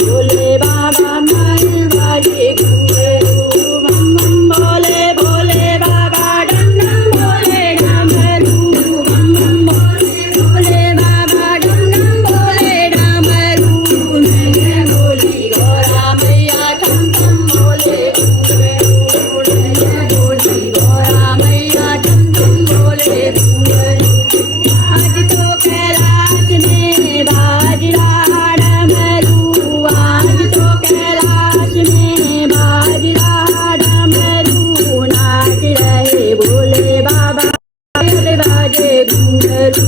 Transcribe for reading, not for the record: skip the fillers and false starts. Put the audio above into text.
भोले बाबा मन बाजे घुंघरू बम बम भोले भोले बाबा डम डम भोले डमरू बम बम भोले भोले बाबा डम डम भोले डमरू मैं बोली गौरा मैया ठम ठम भोले घुंघरू मैं बोली गौरा मैया ठम ठम भोले घुंघरू आज तो कैलाश में बाज रहा डमरू आज तो कैलाश में बाज रहा डमरू नाच रहे भोले बाबा बाजे घुंघरू